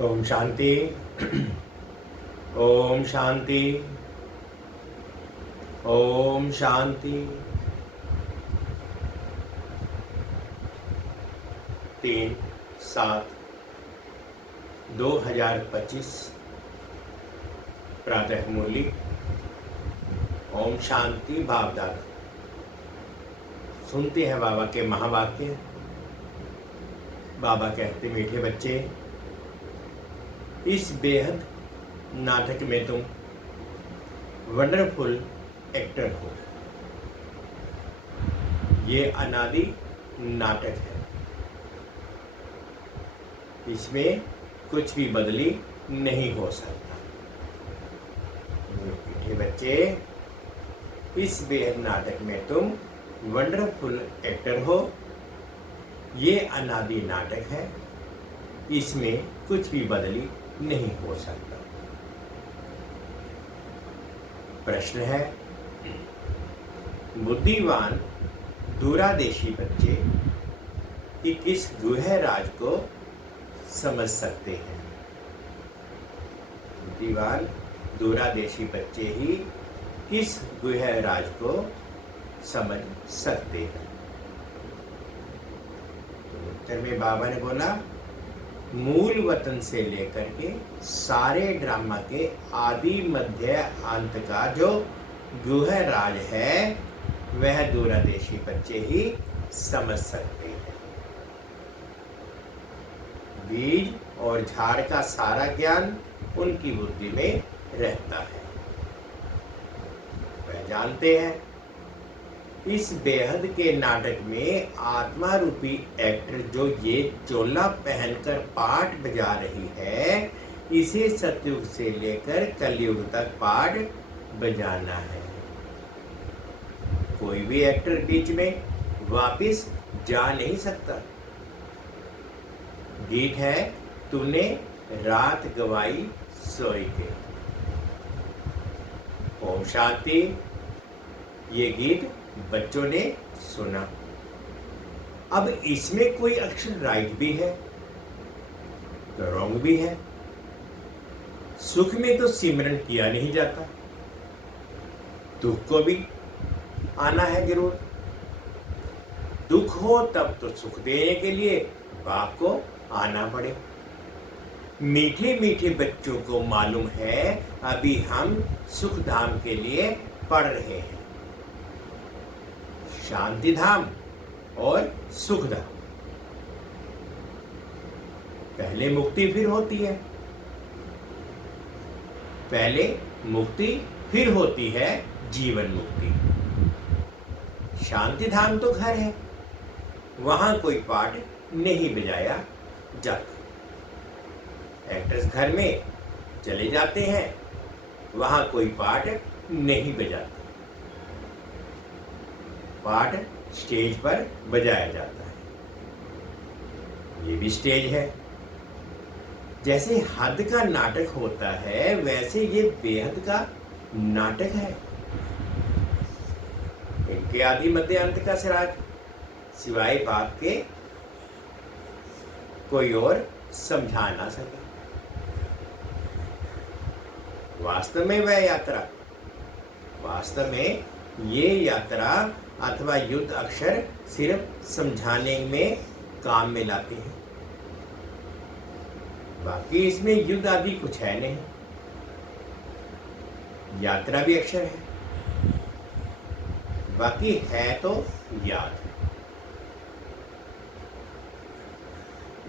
ओम शांति। ओम शांति। ओम शांति। 3/7/2025 प्रातः मुरली। ओम शांति। भाव दादा सुनते हैं बाबा के महावाक्य। बाबा कहते, मीठे बच्चे, इस बेहद नाटक में तुम वंडरफुल एक्टर हो। ये अनादि नाटक है, इसमें कुछ भी बदली नहीं हो सकता। मीठे बच्चे, इस बेहद नाटक में तुम वंडरफुल एक्टर हो। ये अनादि नाटक है, इसमें कुछ भी बदली नहीं हो सकता। प्रश्न है, बुद्धिवान दूरादेशी बच्चे कि किस गुह्य राज को समझ सकते हैं? बुद्धिवान दूरादेशी बच्चे ही किस गुह्य राज को समझ सकते हैं? तो उत्तर में बाबा ने बोला, मूल वतन से लेकर के सारे ड्रामा के आदि मध्य अंत का जो गुह्य राज है, वह दूरादेशी बच्चे ही समझ सकते हैं। बीज और झाड़ का सारा ज्ञान उनकी बुद्धि में रहता है। वह जानते हैं इस बेहद के नाटक में आत्मा रूपी एक्टर जो ये चोला पहनकर पाठ बजा रही है, इसे सतयुग से लेकर कलयुग तक पाठ बजाना है। कोई भी एक्टर बीच में वापिस जा नहीं सकता। गीत है, तूने रात गवाई सोई के। ओम शांति। ये गीत बच्चों ने सुना। अब इसमें कोई अक्षर राइट भी है तो रॉन्ग भी है। सुख में तो सिमरन किया नहीं जाता, दुख को भी आना है जरूर। दुख हो तब तो सुख देने के लिए बाप को आना पड़े। मीठे मीठे बच्चों को मालूम है अभी हम सुख धाम के लिए पढ़ रहे हैं, शांति धाम और सुख धाम। पहले मुक्ति फिर होती है, पहले मुक्ति फिर होती है जीवन मुक्ति। शांति धाम तो घर है, वहां कोई पाठ नहीं बजाया जाता। एक्टर्स घर में चले जाते हैं, वहां कोई पाठ नहीं बजाता। पाठ स्टेज पर बजाया जाता है। ये भी स्टेज है। जैसे हद का नाटक होता है, वैसे ये बेहद का नाटक है। इनके आदि मध्य अंत का सिराज सिवाय बाप के कोई और समझा ना सके। वास्तव में वह यात्रा, वास्तव में ये यात्रा अथवा युद्ध अक्षर सिर्फ समझाने में काम में लाते हैं, बाकी इसमें युद्ध आदि कुछ है नहीं। यात्रा भी अक्षर है, बाकी है तो याद।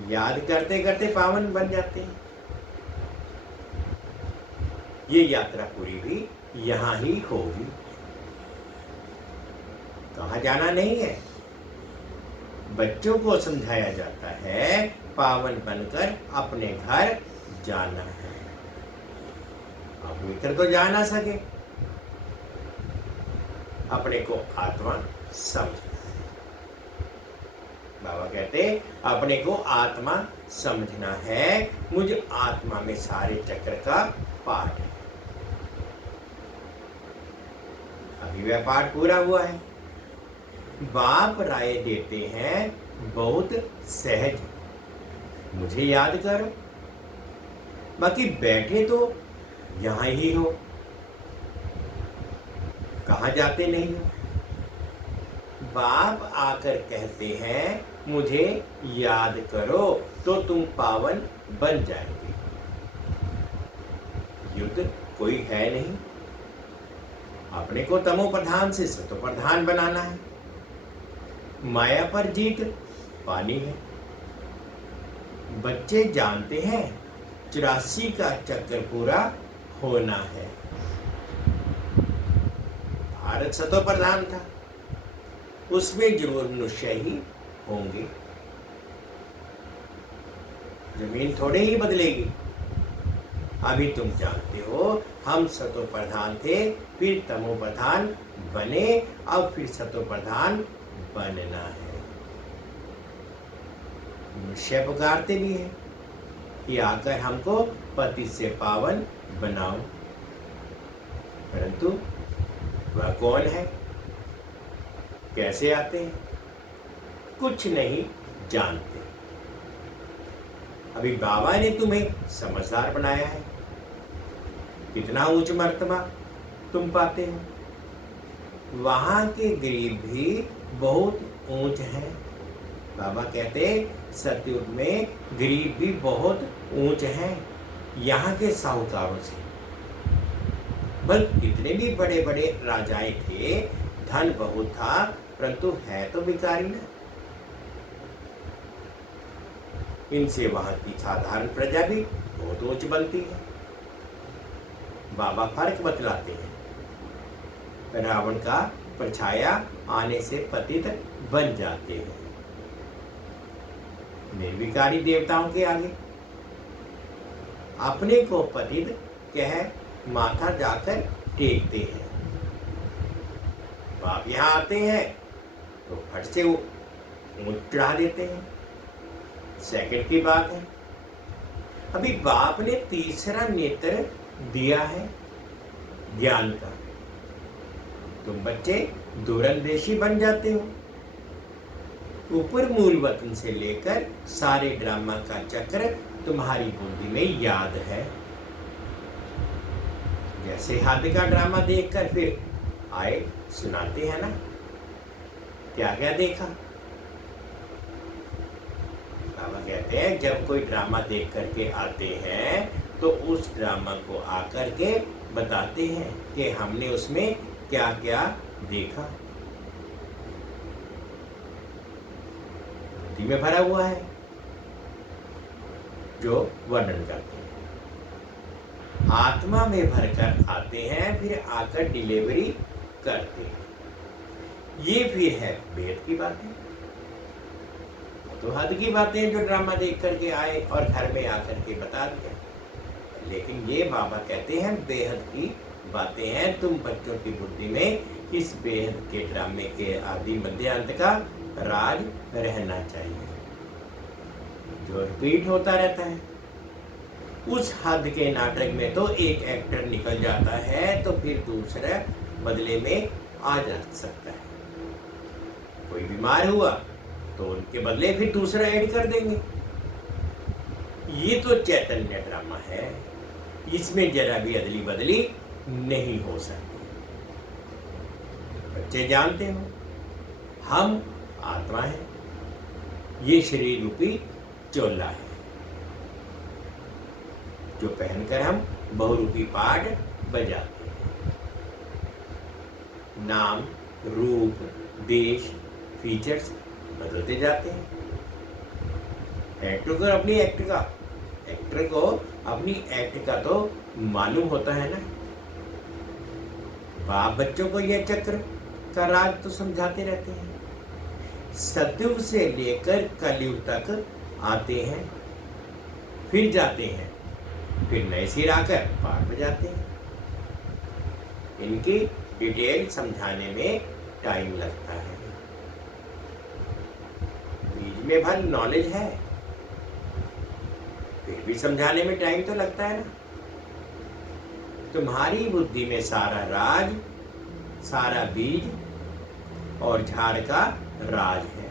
याद करते करते पावन बन जाते हैं। ये यात्रा पूरी भी यहां ही होगी, कहाँ जाना नहीं है। बच्चों को समझाया जाता है पावन बनकर अपने घर जाना है। अब भीतर तो जा ना सके, अपने को आत्मा समझना है। बाबा कहते अपने को आत्मा समझना है। मुझ आत्मा में सारे चक्र का पाठ है। अभी वह पाठ पूरा हुआ है। बाप राय देते हैं बहुत सहज, मुझे याद करो। बाकी बैठे तो यहाँ ही हो, कहाँ जाते नहीं हो। बाप आकर कहते हैं मुझे याद करो तो तुम पावन बन जाएंगे। युद्ध कोई है नहीं, अपने को तमो प्रधान से सतो प्रधान बनाना है। माया पर जीत पानी है। बच्चे जानते हैं 84 का चक्र पूरा होना है। भारत सतो प्रधान था, उसमें जरूर मनुष्य ही होंगे। जमीन थोड़े ही बदलेगी। अभी तुम जानते हो हम सतो प्रधान थे, फिर तमो प्रधान बने, अब फिर सतो प्रधान बनना है। मनुष्य पुकारते भी हैं कि आकर हमको पति से पावन बनाओ, परंतु वह कौन है, कैसे आते हैं, कुछ नहीं जानते। अभी बाबा ने तुम्हें समझदार बनाया है, कितना उच्च मर्तबा तुम पाते हो। वहां के गरीब भी बहुत ऊंच हैं। बाबा कहते सतयुग में गरीब भी बहुत ऊंच हैं यहाँ के साहूकारों से। बल कितने भी बड़े बड़े राजाएं थे, धन बहुत था, परंतु है तो भिखारी ना। इनसे वहां की साधारण प्रजा भी बहुत ऊंच बनती है। बाबा फर्क बतलाते हैं। रावण का परछाया आने से पतित बन जाते हैं। निर्विकारी देवताओं के आगे अपने को पतित कह माथा जाकर टेकते हैं। बाप यहाँ आते हैं तो फट से वो ऊंट चढ़ा देते हैं। सेकंड की बात है, अभी बाप ने तीसरा नेत्र दिया है ज्ञान का। तुम बच्चे दूरंदेशी बन जाते हो। ऊपर मूल वतन से लेकर सारे ड्रामा का चक्र तुम्हारी बुद्धि में याद है। जैसे हद का ड्रामा देखकर फिर आए सुनाते हैं ना, क्या क्या देखा। बाबा कहते हैं जब कोई ड्रामा देख करके आते हैं तो उस ड्रामा को आकर के बताते हैं कि हमने उसमें क्या क्या देखा। बुद्धि में भरा हुआ है जो वर्णन करते हैं। आत्मा में भरकर आते हैं, फिर आकर डिलीवरी करते हैं। ये फिर है वेद की बातें, तो हद की बातें जो ड्रामा देख करके आए और घर में आकर के बता दिया। लेकिन ये बाबा कहते हैं बेहद की बातें हैं। तुम बच्चों की बुद्धि में इस बेहद के ड्रामे के आदि मध्य अंत का राज रहना चाहिए, जो रिपीट होता रहता है। उस हद के नाटक में तो एक एक्टर निकल जाता है तो फिर दूसरा बदले में आ जा सकता है। कोई बीमार हुआ तो उनके बदले फिर दूसरा ऐड कर देंगे। ये तो चैतन्य ड्रामा है, इसमें जरा भी अदली बदली नहीं हो सकती। बच्चे जानते हो हम आत्मा है, ये शरीर रूपी चोला है जो पहनकर हम बहुरूपी पाठ बजाते हैं। नाम, रूप, देश, फीचर्स बदलते जाते हैं। एक्टर को अपनी एक्ट का तो मालूम होता है ना। बाप बच्चों को यह चक्र का राज तो समझाते रहते हैं। सतयुग से लेकर कलयुग तक आते हैं, फिर जाते हैं, फिर नए सिर आकर पाठ बजाते हैं। इनकी डिटेल समझाने में टाइम लगता है। बीज में भर नॉलेज है, फिर भी समझाने में टाइम तो लगता है ना। तुम्हारी बुद्धि में सारा राज, सारा बीज और झाड़ का राज है।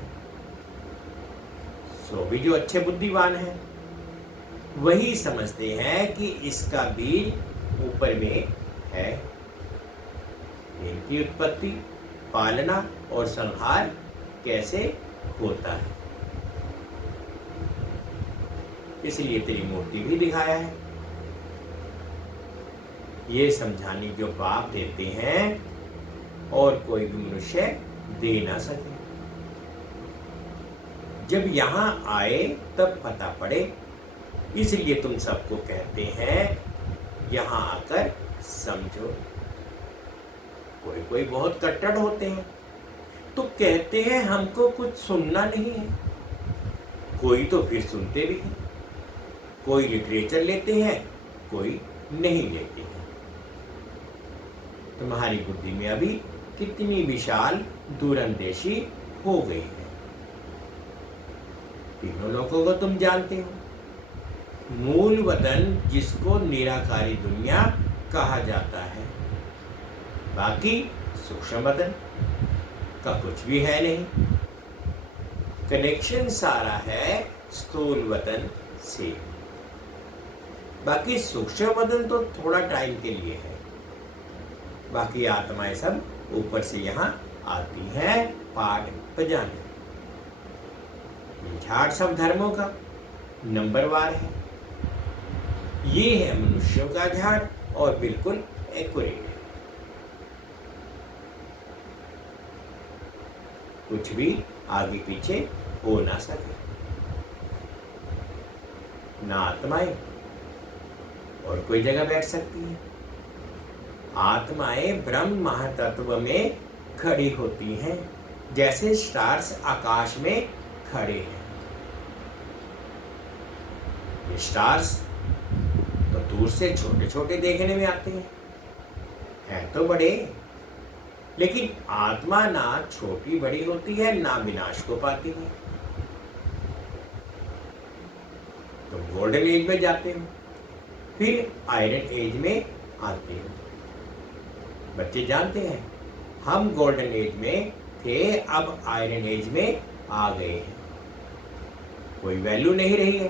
सो भी जो अच्छे बुद्धिमान हैं वही समझते हैं कि इसका बीज ऊपर में है। इनकी उत्पत्ति, पालना और संहार कैसे होता है, इसलिए त्रिमूर्ति भी दिखाया है। ये समझाने जो बाप देते हैं और कोई भी मनुष्य दे ना सके। जब यहां आए तब पता पड़े, इसलिए तुम सबको कहते हैं यहां आकर समझो। कोई कोई बहुत कट्टर होते हैं तो कहते हैं हमको कुछ सुनना नहीं है। कोई तो फिर सुनते भी हैं। कोई लिटरेचर लेते हैं, कोई नहीं लेते हैं। तुम्हारी बुद्धि में अभी कितनी विशाल दूरंदेशी हो गई है। तीनों लोगों को तुम जानते हो। मूल वतन जिसको निराकारी दुनिया कहा जाता है, बाकी सूक्ष्म वतन का कुछ भी है नहीं। कनेक्शन सारा है स्थूल वतन से, बाकी सूक्ष्म वतन तो थोड़ा टाइम के लिए है। बाकी आत्माएं सब ऊपर से यहाँ आती हैं पाठ बजाने। झाड़ सब धर्मों का नंबरवार है। ये है मनुष्यों का झाड़ और बिल्कुल एक्यूरेट है। कुछ भी आगे पीछे हो ना सके। ना आत्माएं और कोई जगह बैठ सकती है। आत्माएं ब्रह्म महातत्व में खड़ी होती हैं, जैसे स्टार्स आकाश में खड़े हैं। ये स्टार्स तो दूर से छोटे छोटे देखने में आते हैं तो बड़े, लेकिन आत्मा ना छोटी बड़ी होती है, ना विनाश को पाती है। तो गोल्डन एज में जाते हो, फिर आयरन एज में आते हो। बच्चे जानते हैं हम गोल्डन एज में थे, अब आयरन एज में आ गए हैं। कोई वैल्यू नहीं रही है।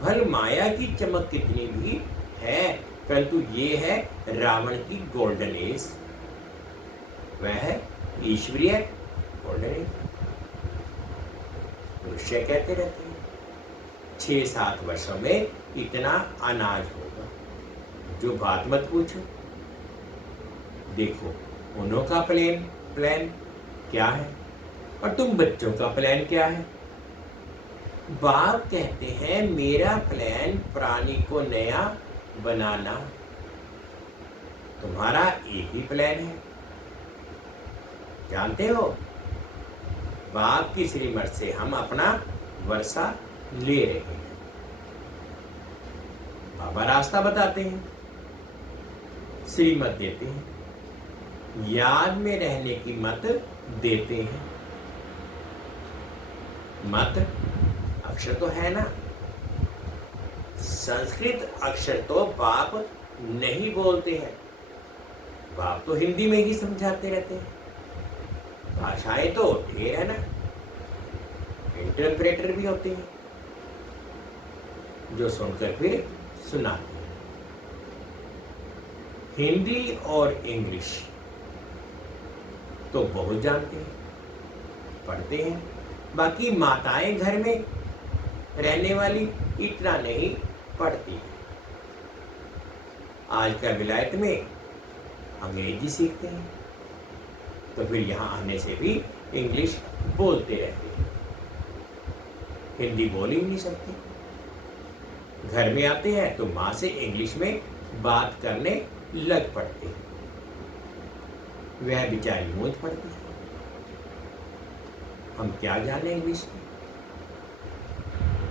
भल माया की चमक कितनी भी है, परंतु ये है रावण की गोल्डन एज। वह है ईश्वरीय गोल्डन एज। मनुष्य कहते रहते हैं 6-7 वर्षों में इतना अनाज होगा। जो बात मत पूछो। देखो उन्हों का प्लान क्या है और तुम बच्चों का प्लान क्या है। बाप कहते हैं मेरा प्लान प्राणी को नया बनाना। तुम्हारा एक ही प्लान है, जानते हो। बाप की श्रीमत से हम अपना वर्षा ले रहे हैं। बाबा रास्ता बताते हैं, श्रीमत देते हैं, याद में रहने की मत देते हैं। मत अक्षर तो है ना। संस्कृत अक्षर तो बाप नहीं बोलते हैं। बाप तो हिंदी में ही समझाते रहते हैं। भाषाएं तो ढेर है ना, इंटरप्रेटर भी होते हैं जो सुनकर फिर सुनाते हैं। हिंदी और इंग्लिश तो बहुत जानते हैं, पढ़ते हैं। बाकी माताएं घर में रहने वाली इतना नहीं पढ़ती। आज का विलायत में अंग्रेजी सीखते हैं, तो फिर यहाँ आने से भी इंग्लिश बोलते रहते हैं। हिंदी बोल ही नहीं सकते। घर में आते हैं तो माँ से इंग्लिश में बात करने लग पड़ते हैं। वह बेचारी मूंछ पड़ती है। हम क्या जाने इंग्लिश में।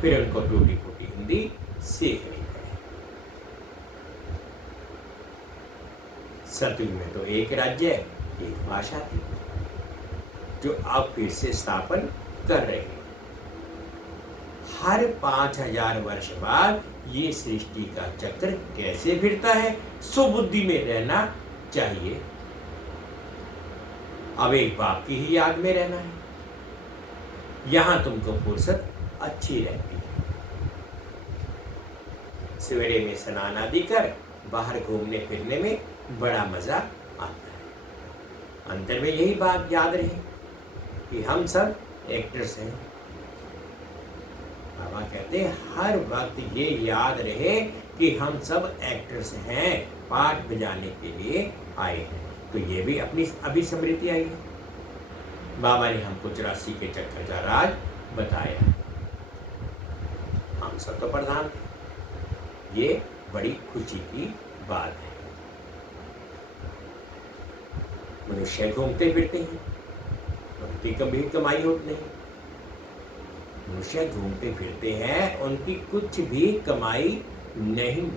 फिर उनको टूटी फूटी हिंदी सीखनी पड़े। सतयुग में तो एक राज्य एक भाषा थी, जो अब फिर से स्थापन कर रहे हैं। हर 5000 वर्ष बाद ये सृष्टि का चक्र कैसे फिरता है, सुबुद्धि में रहना चाहिए। अब एक बाप की ही याद में रहना है। यहां तुमको फुर्सत अच्छी रहती है। सवेरे में स्नान आदि कर बाहर घूमने फिरने में बड़ा मज़ा आता है। अंतर में यही बात याद रहे कि हम सब एक्टर्स हैं। बाबा कहते हैं हर वक्त ये याद रहे कि हम सब एक्टर्स हैं, पाठ बजाने के लिए आए हैं। तो ये भी अपनी अभी स्मृति आई है। बाबा ने हमको 84 के चक्कर का राज बताया। हम सब तो प्रधान थे। ये बड़ी खुशी की बात है। मनुष्य घूमते फिरते हैं, उनकी कभी कमाई होती नहीं। मनुष्य घूमते फिरते हैं, उनकी कुछ भी कमाई नहीं।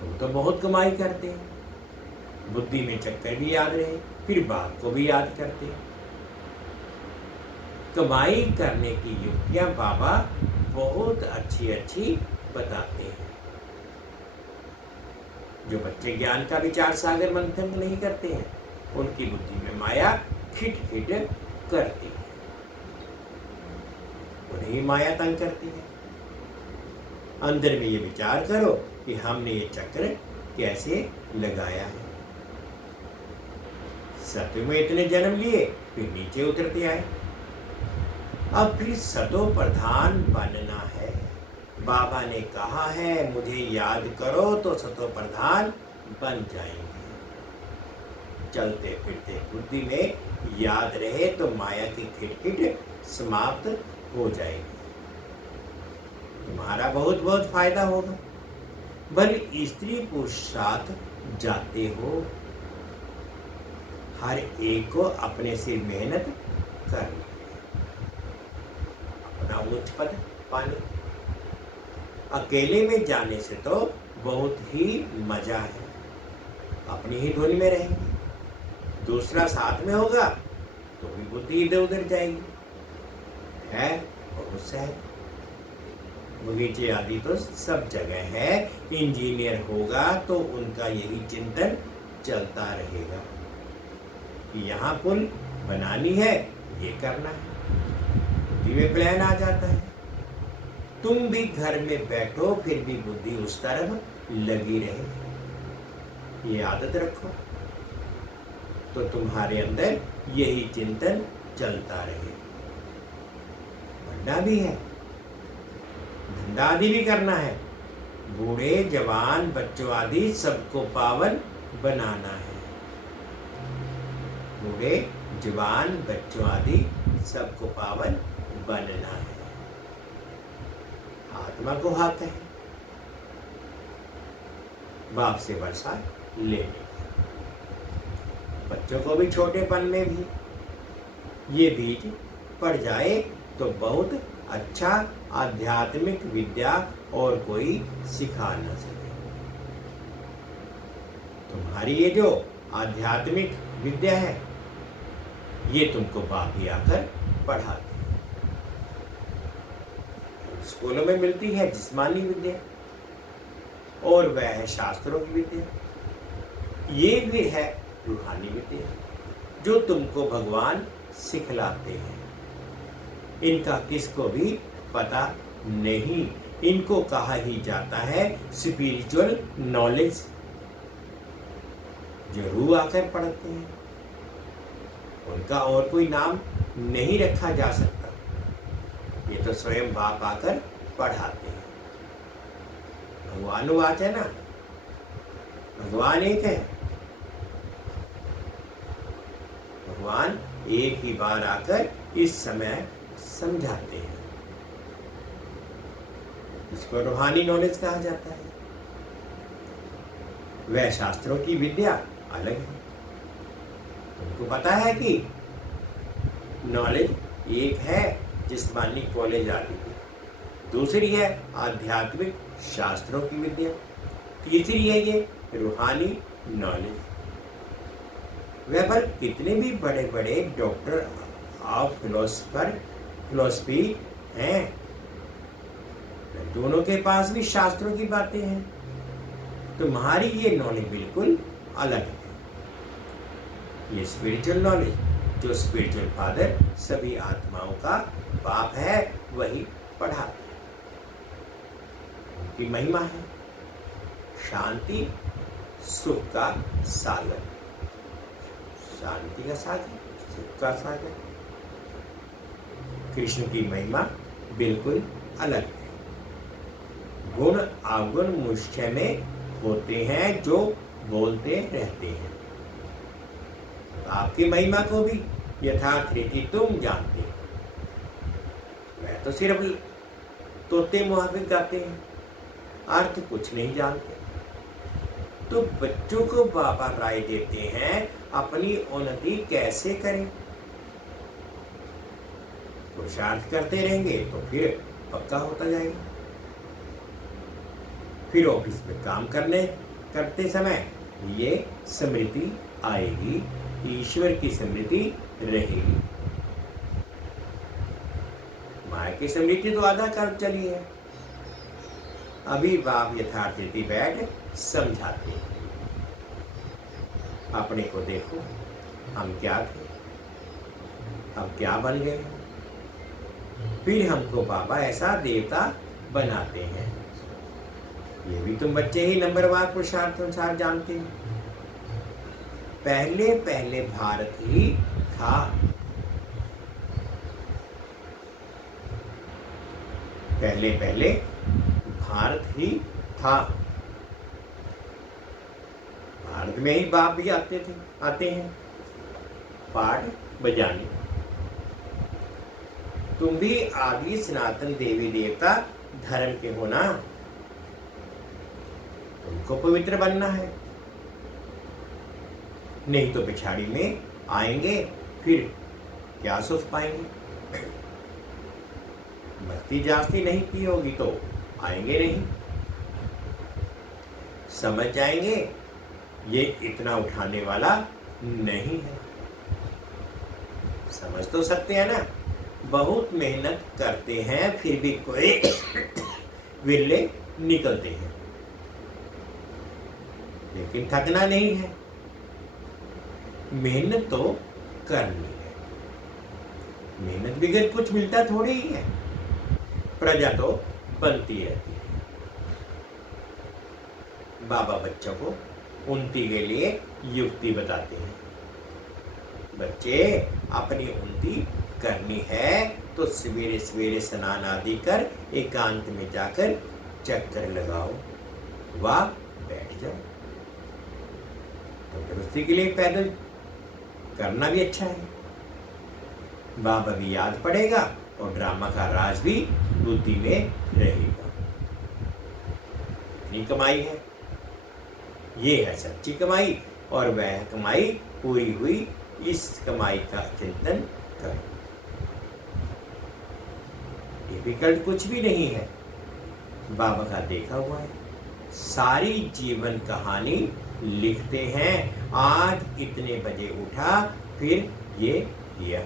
तुम तो बहुत कमाई करते हैं। बुद्धि में चक्कर भी याद रहे, फिर बाप को भी याद करते हैं। कमाई करने की युक्तियां बाबा बहुत अच्छी अच्छी बताते हैं। जो बच्चे ज्ञान का विचार सागर मंथन नहीं करते हैं, उनकी बुद्धि में माया खिट खिट करती है, उन्हें माया तंग करती है। अंदर में ये विचार करो कि हमने ये चक्र कैसे लगाया है। सत्य में इतने जन्म लिए, फिर नीचे उतरते आए। अब फिर सतो प्रधान बनना है। बाबा ने कहा है मुझे याद करो तो सतो प्रधान बन जाएंगे। चलते फिरते बुद्धि में याद रहे तो माया की खिटखिट समाप्त हो जाएगी। तुम्हारा बहुत बहुत फायदा होगा। भले स्त्री पुरुष साथ जाते हो, हर एक को अपने से मेहनत करनी, अपना उच्च पद पाने। अकेले में जाने से तो बहुत ही मजा है, अपनी ही धुन में रहेंगे। दूसरा साथ में होगा तो भी बुद्धि इधर उधर जाएगी। है बहुत सहज। बगीचे आदि तो सब जगह है। इंजीनियर होगा तो उनका यही चिंतन चलता रहेगा कि यहाँ पुल बनानी है, ये करना है। बुद्धि में प्लान आ जाता है। तुम भी घर में बैठो फिर भी बुद्धि उस तरफ लगी रहे। ये आदत रखो तो तुम्हारे अंदर यही चिंतन चलता रहे। बढ़ना भी है, धंधा आदि भी करना है। बूढ़े जवान बच्चों आदि सबको पावन बनाना है। बूढ़े जवान बच्चों आदि सबको पावन बनना है। आत्मा को हाथ है बाप से वर्षा लेने। बच्चों को भी छोटेपन में भी ये बीज पड़ जाए तो बहुत अच्छा आध्यात्मिक विद्या और कोई सिखा न सके। तुम्हारी ये जो आध्यात्मिक विद्या है, ये तुमको बाप ही आकर पढ़ाते हैं। स्कूलों में मिलती है जिस्मानी विद्या और वह है शास्त्रों की विद्या। ये भी है रूहानी विद्या जो तुमको भगवान सिखलाते हैं। इनका किसको भी पता नहीं। इनको कहा ही जाता है स्पिरिचुअल नॉलेज। जो रूह आकर पढ़ते हैं उनका और कोई नाम नहीं रखा जा सकता। ये तो स्वयं बाप आकर पढ़ाते हैं। भगवानुवाच है ना, भगवान एक है। भगवान एक ही बार आकर इस समय समझाते हैं। इसको रूहानी नॉलेज कहा जाता है। वह शास्त्रों की विद्या अलग है। तुमको पता है कि नॉलेज एक है जिस्मानी कॉलेज आदि की, दूसरी है आध्यात्मिक शास्त्रों की विद्या, तीसरी है ये रूहानी नॉलेज। वह पर कितने भी बड़े बड़े डॉक्टर ऑफ फिलॉसफी हैं, दोनों के पास भी शास्त्रों की बातें हैं। तुम्हारी ये नॉलेज बिल्कुल अलग है। ये स्पिरिचुअल नॉलेज जो स्पिरिचुअल फादर सभी आत्माओं का बाप है वही पढ़ाते हैं। की महिमा है। शांति सुख का सागर, शांति का सागर, सुख का सागर। कृष्ण की महिमा बिल्कुल अलग है। गुण अवगुण मुझ में होते हैं जो बोलते रहते हैं। आपकी महिमा को भी यथार्थ रीति तुम जानते हो। मैं तो सिर्फ तोते मुहावरे गाते हैं, अर्थ कुछ नहीं जानते। तो बच्चों को बाबा राय देते हैं अपनी उन्नति कैसे करें। पुरुषार्थ करते रहेंगे तो फिर पक्का होता जाएगा। फिर ऑफिस में काम करते समय ये स्मृति आएगी, ईश्वर की स्मृति रहेगी। माया की स्मृति तो आधा कर चली है। अभी बाप यथार्थ रीति बैठ समझाते हैं। अपने को देखो, हम क्या थे, अब क्या बन गए। फिर हमको बाबा ऐसा देवता बनाते हैं। ये भी तुम बच्चे ही नंबरवार पुरुषार्थ अनुसार जानते हो। पहले पहले भारत ही था। पहले पहले भारत ही था। भारत में ही बाप भी आते हैं पाठ बजाने। तुम भी आदि सनातन देवी देवता धर्म के हो ना। तुमको पवित्र बनना है, नहीं तो पिछाड़ी में आएंगे फिर क्या सुख पाएंगे। मस्ती जास्ती नहीं की होगी तो आएंगे नहीं। समझ जाएंगे ये इतना उठाने वाला नहीं है। समझ तो सकते हैं ना। बहुत मेहनत करते हैं फिर भी कोई विरले निकलते हैं। लेकिन थकना नहीं है, मेहनत तो करनी है। मेहनत बगैर कुछ मिलता थोड़ी ही है। प्रजा तो बनती रहती है। बाबा बच्चों को उन्नति के लिए युक्ति बताते हैं। बच्चे, अपनी उन्नति करनी है तो सवेरे सवेरे स्नान आदि कर एकांत में जाकर चक्कर लगाओ, वाह बैठ जाओ। तंदुरुस्ती के लिए पैदल करना भी अच्छा है। बाबा भी याद पड़ेगा और ड्रामा का राज भी बुद्धि में रहेगा। इतनी कमाई है, ये है सच्ची कमाई। और वह कमाई पूरी हुई, इस कमाई का चिंतन करो। डिफिकल्ट कुछ भी नहीं है। बाबा का देखा हुआ है। सारी जीवन कहानी लिखते हैं। आज इतने बजे उठा, फिर ये किया।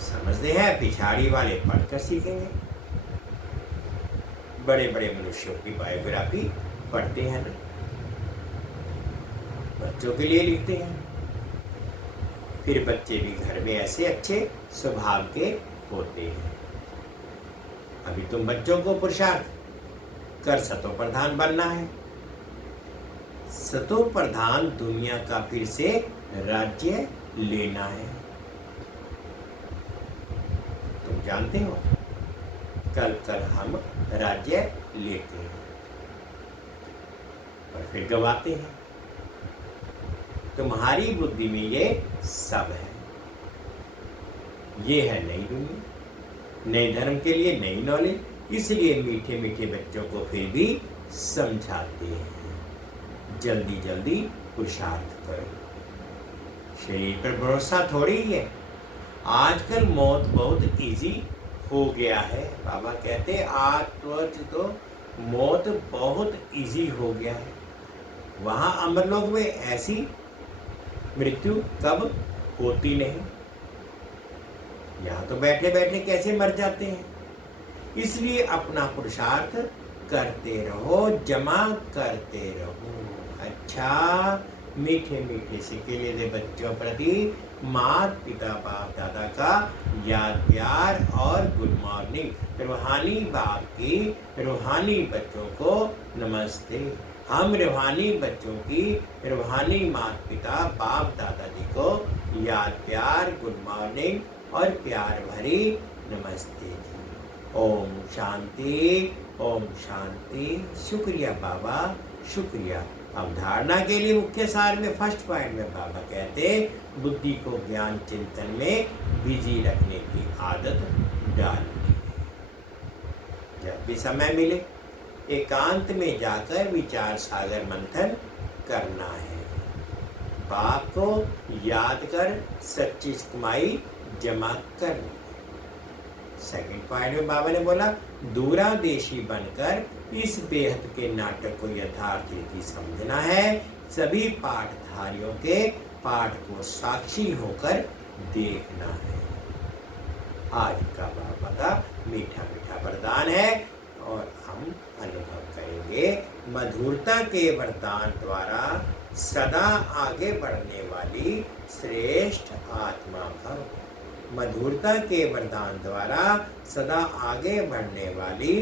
समझते हैं, पिछाड़ी वाले पढ़कर सीखेंगे। बड़े बड़े मनुष्यों की बायोग्राफी पढ़ते हैं ना, बच्चों के लिए लिखते हैं। फिर बच्चे भी घर में ऐसे अच्छे स्वभाव के होते हैं। अभी तुम बच्चों को पुरुषार्थ कर सतो प्रधान बनना है। सतो प्रधान दुनिया का फिर से राज्य लेना है। तुम जानते हो, कल हम राज्य लेते हैं और फिर गवाते हैं। तुम्हारी बुद्धि में ये सब है। ये है नई दुनिया, नए धर्म के लिए नई नॉलेज। इसलिए मीठे मीठे बच्चों को फिर भी समझाते हैं, जल्दी जल्दी पुरुषार्थ करो। शरीर पर भरोसा थोड़ी ही है। आजकल मौत बहुत इजी हो गया है। बाबा कहते हैं आज तो मौत बहुत इजी हो गया है। वहाँ अमरलोक में ऐसी मृत्यु कब होती नहीं। यहाँ तो बैठे बैठे कैसे मर जाते हैं। इसलिए अपना पुरुषार्थ करते रहो, जमा करते रहो। अच्छा, मीठे मीठे से केले दे बच्चों प्रति माता पिता बाप दादा का याद प्यार और गुड मॉर्निंग। रूहानी बाप की रूहानी बच्चों को नमस्ते। हम रूहानी बच्चों की रूहानी माता पिता बाप दादाजी को याद प्यार गुड मॉर्निंग और प्यार भरी नमस्ते जी। ओम शांति, ओम शांति। शुक्रिया बाबा, शुक्रिया। अवधारणा के लिए मुख्य सार में फर्स्ट पॉइंट में बाबा कहते बुद्धि को ज्ञान चिंतन में बिजी रखने की आदत डालनी। जब भी समय मिले एकांत में जाकर विचार सागर मंथन करना है। बाप को याद कर सच्ची कमाई जमा करनी। सेकंड पॉइंट में बाबा ने बोला दूरादेशी बनकर इस बेहद के नाटक को यथार्थ रीति समझना है। सभी पाठधारियों के पाठ को साक्षी होकर देखना है। आज का बाबा का मीठा मीठा वरदान है और हम अनुभव करेंगे। मधुरता के वरदान द्वारा सदा आगे बढ़ने वाली श्रेष्ठ आत्मा भव। मधुरता के वरदान द्वारा सदा आगे बढ़ने वाली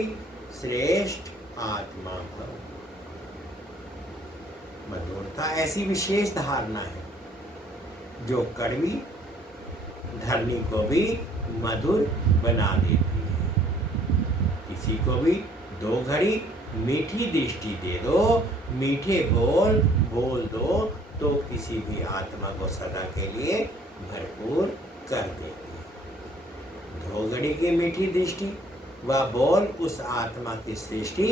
श्रेष्ठ आत्मा भव। मधुरता ऐसी विशेष धारणा है जो कड़वी धरनी को भी मधुर बना देती है। किसी को भी 2 घड़ी मीठी दृष्टि दे दो, मीठे बोल बोल दो तो किसी भी आत्मा को सदा के लिए भरपूर कर देती है। 2 घड़ी की मीठी दृष्टि व बोल उस आत्मा की सृष्टि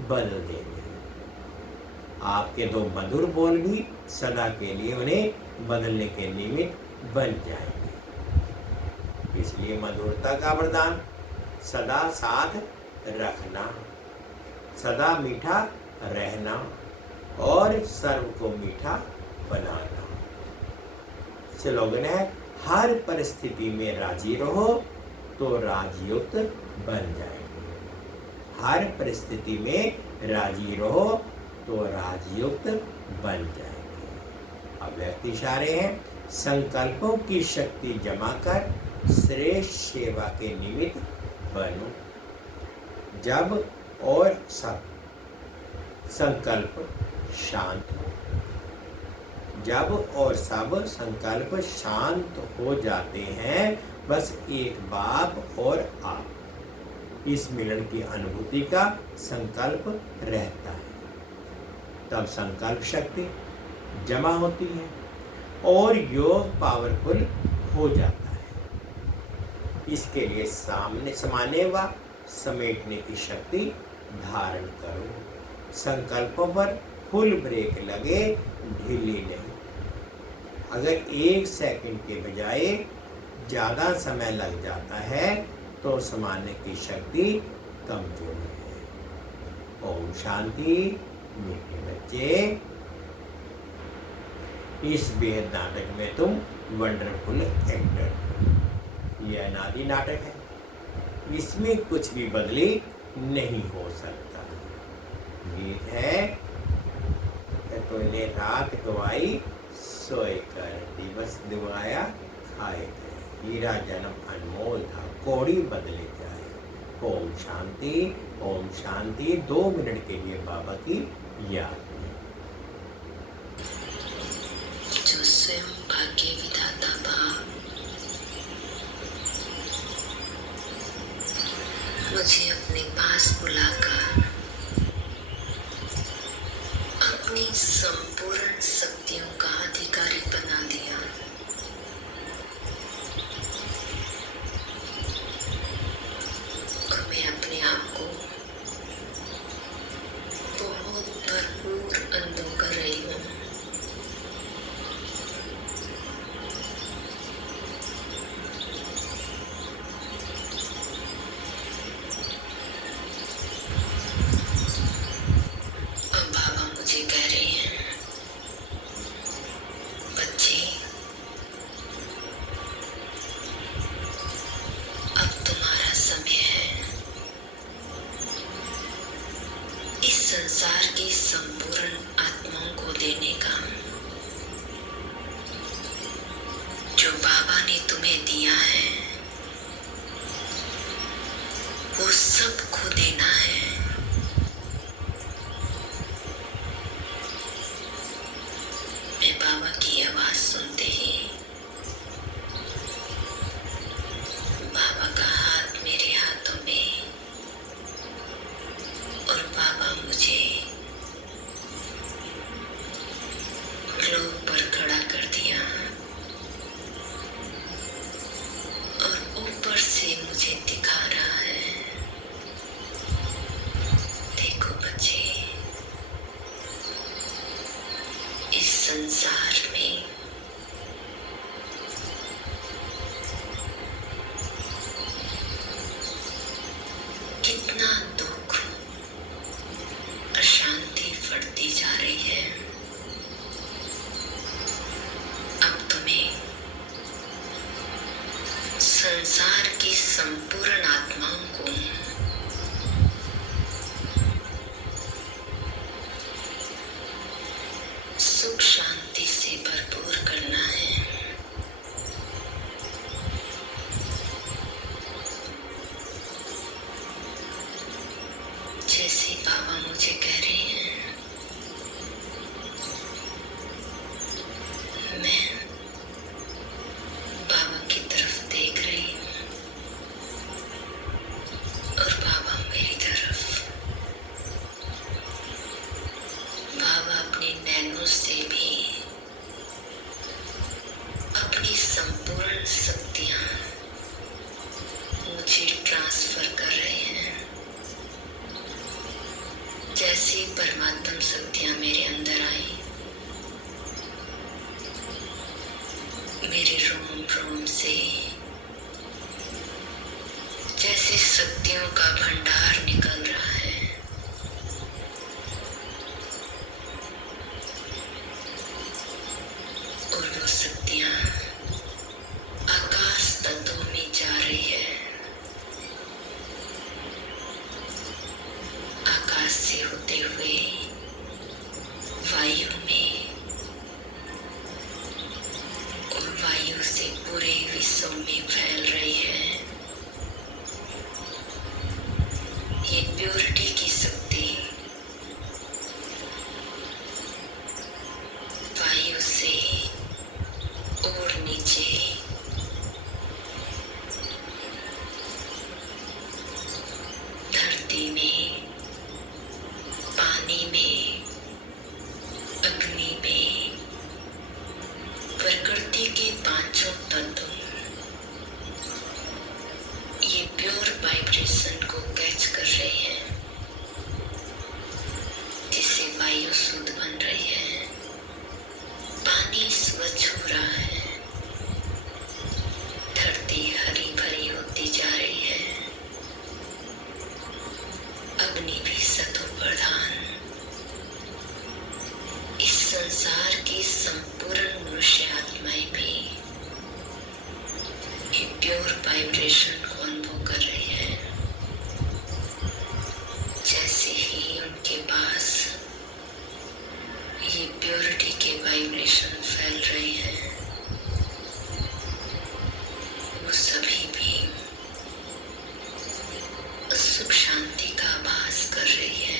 बदल देंगे। आपके 2 मधुर बोल भी सदा के लिए उन्हें बदलने के निमित्त बन जाएंगे। इसलिए मधुरता का वरदान सदा साथ रखना, सदा मीठा रहना और सर्व को मीठा बनाना। स्लोगन है हर परिस्थिति में राजी रहो तो राजयुक्त बन जाएंगे। हर परिस्थिति में राजी रहो तो राजयुक्त बन जाएंगे। अब व्यक्ति इशारे हैं संकल्पों की शक्ति जमा कर श्रेष्ठ सेवा के निमित्त बनो। जब और सब संकल्प शांत हो, जब और सब संकल्प शांत हो जाते हैं, बस एक बाप और आप इस मिलन की अनुभूति का संकल्प रहता है। तब संकल्प शक्ति जमा होती है और योग पावरफुल हो जाता है। इसके लिए सामने समाने व समेटने की शक्ति धारण करो। संकल्पों पर फुल ब्रेक लगे, ढीली नहीं। अगर 1 सेकंड के बजाय ज़्यादा समय लग जाता है तो समाने की शक्ति कमजोर है। ओम शांति। मीठे बच्चे, इस बेहद नाटक में तुम वंडरफुल एक्टर हो। यह अनादि नाटक है, इसमें कुछ भी बदली नहीं हो सकता। गीत है तो इन्हें रात गवाई सोए कर, दिवस दिवाया खाए कर। हीरा जन्म अनमोल था, कौड़ी बदले जाए। ओम शांति, ओम शांति। 2 मिनट के लिए बाबा की याद में। जो स्वयं भाग्य विधाता बाप मुझे अपने पास बुलाकर अपनी संपूर्ण शक्तियों का अधिकारी बना दिया। और मैं अपने आप को बहुत भरपूर अनुभव कर रही हूँ। अब बाबा मुझे कह रहे हैं मुझे दिखा रहा है। देखो बच्चे, इस संसार में कितना दुख, अशांति बढ़ती जा रही है। अब तुम्हें संसार की संपूर्ण आत्माओं को सुख शांति से भरपूर करना है। जैसे बाबा मुझे कह रहे हैं, मैं बाबा की तरफ देख रही हूँ और बाबा मेरी तरफ। बाबा अपने नैनों से भी अपनी संपूर्ण शक्तियाँ मुझे ट्रांसफर कर रहे हैं। जैसे परमात्म शक्तियाँ मेरे अंदर आई, मेरे रोम रोम से जैसे शक्तियों का भंडार निकल रहा है। और वो शक्तियाँ आकाश तत्वों में जा रही है। आकाश से होते हुए वायु में और वायु से पूरे विश्व में फैल रही है। ये प्योरिटी की शक्ति वायु से और नीचे धरती में, पानी में, अग्नि में, प्रकृति के पांचों तत्व ये प्योर वाइब्रेशन को कैच कर रहे हैं, जिससे वायु शुद्ध बन रही है, पानी स्वच्छ हो रहा है, धरती हरी भरी होती जा रही है, अग्नि भी सतो प्रधान। इस संसार की संपूर्ण मनुष्य आत्माएं भी प्योर वाइब्रेशन को अनुभव कर रही है। जैसे ही उनके पास ये प्योरिटी के वाइब्रेशन फैल रही है, वो सभी भी सुख शांति का आभास कर रही है।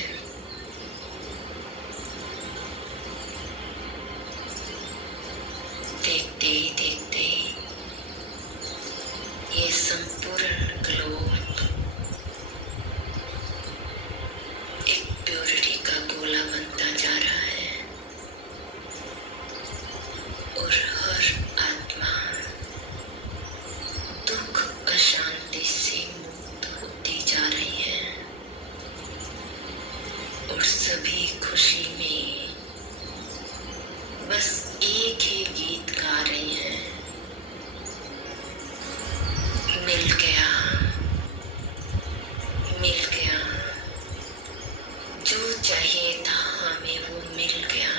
देखते ही देखते ये संपूर्ण ग्लोब एक प्योरिटी का गोला बनता जा रहा है और हर आत्मा दुख अशांति से मुक्त होती जा रही है और सभी खुशी में बस एक ही गीत गा रही है, मिल गया, मिल गया, जो चाहिए था हमें वो मिल गया।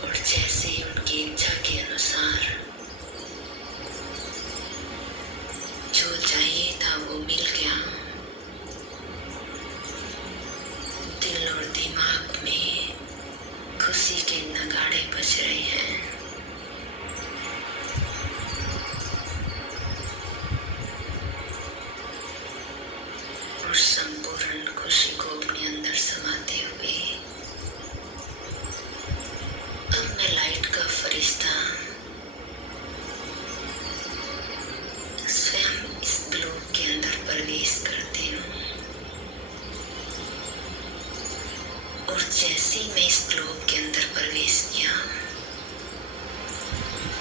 और जैसे उनकी इच्छा के अनुसार जो चाहिए था वो मिल गया, दिल और दिमाग में खुशी के नगाड़े बज रहे हैं।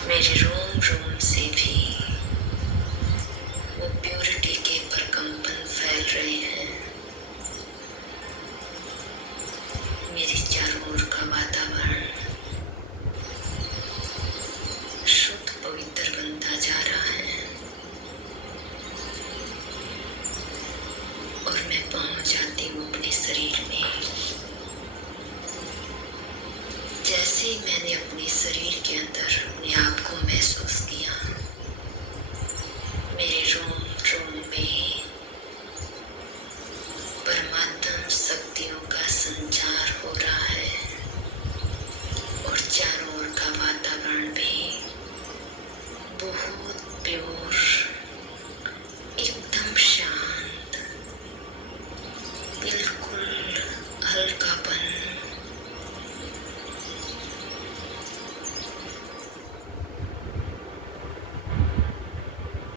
मेरे रोम रोम से भी वो प्योरिटी के प्रकंपन फैल रहे हैं। मेरे चारों ओर का वातावरण शुद्ध पवित्र बनता जा रहा है और मैं पहुंच जाती हूँ अपने शरीर में। जैसे ही मैंने अपने शरीर के अंदर अपने आप को महसूस किया, मेरे रोम रोम में परमात्म शक्तियों का संचार हो रहा है और चारों ओर का वातावरण भी बहुत प्योर